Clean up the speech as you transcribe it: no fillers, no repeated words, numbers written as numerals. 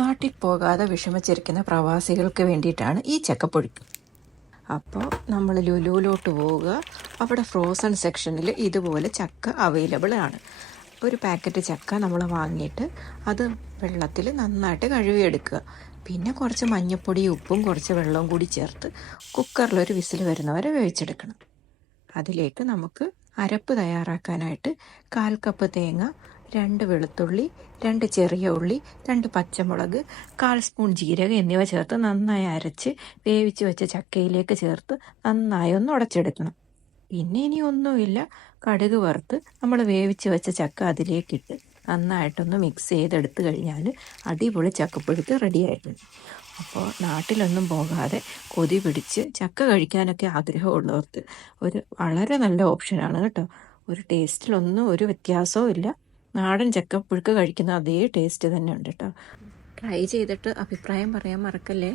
നാട്ടിൽ പോകാതെ വിഷമിച്ചിരിക്കുന്ന പ്രവാസികൾക്ക് വേണ്ടിയിട്ടാണ് ഈ ചക്കപ്പൊഴുക്ക്. അപ്പോൾ നമ്മൾ ലുലുവിലോട്ട് പോവുക. അവിടെ ഫ്രോസൺ സെക്ഷനിൽ ഇതുപോലെ ചക്ക അവൈലബിൾ ആണ്. ഒരു പാക്കറ്റ് ചക്ക നമ്മൾ വാങ്ങിയിട്ട് അത് വെള്ളത്തിൽ നന്നായിട്ട് കഴുകിയെടുക്കുക. പിന്നെ കുറച്ച് മഞ്ഞൾപ്പൊടിയും ഉപ്പും കുറച്ച് വെള്ളവും കൂടി ചേർത്ത് കുക്കറിലൊരു വിസിൽ വരുന്നവരെ വേവിച്ചെടുക്കണം. അതിലേക്ക് നമുക്ക് അരപ്പ് തയ്യാറാക്കാനായിട്ട് 1/4 കപ്പ് തേങ്ങ, 2 വെളുത്തുള്ളി, 2 ചെറിയ ഉള്ളി, 2 പച്ചമുളക്, 1/4 സ്പൂൺ ജീരകം എന്നിവ ചേർത്ത് നന്നായി അരച്ച് വേവിച്ച് വെച്ച ചക്കയിലേക്ക് ചേർത്ത് നന്നായി ഒന്ന് ഉടച്ചെടുക്കണം. പിന്നെ ഇനി ഒന്നുമില്ല, കടുക് വറുത്ത് നമ്മൾ വേവിച്ച് വെച്ച ചക്ക അതിലേക്കിട്ട് നന്നായിട്ടൊന്ന് മിക്സ് ചെയ്തെടുത്ത് കഴിഞ്ഞാൽ അടിപൊളി ചക്കപ്പുഴുക്ക് റെഡി ആയിട്ടുണ്ട്. അപ്പോൾ നാട്ടിലൊന്നും പോകാതെ കൊതി പിടിച്ച് ചക്ക കഴിക്കാനൊക്കെ ആഗ്രഹമുള്ളവർക്ക് ഒരു വളരെ നല്ല ഓപ്ഷനാണ് കേട്ടോ. ഒരു ടേസ്റ്റിലൊന്നും ഒരു വ്യത്യാസവും ഇല്ല. നാടൻ ചക്കപ്പുഴുക്ക് കഴിക്കുന്ന അതേ ടേസ്റ്റ് തന്നെ ഉണ്ട് കേട്ടോ. ട്രൈ ചെയ്തിട്ട് അഭിപ്രായം പറയാൻ മറക്കല്ലേ.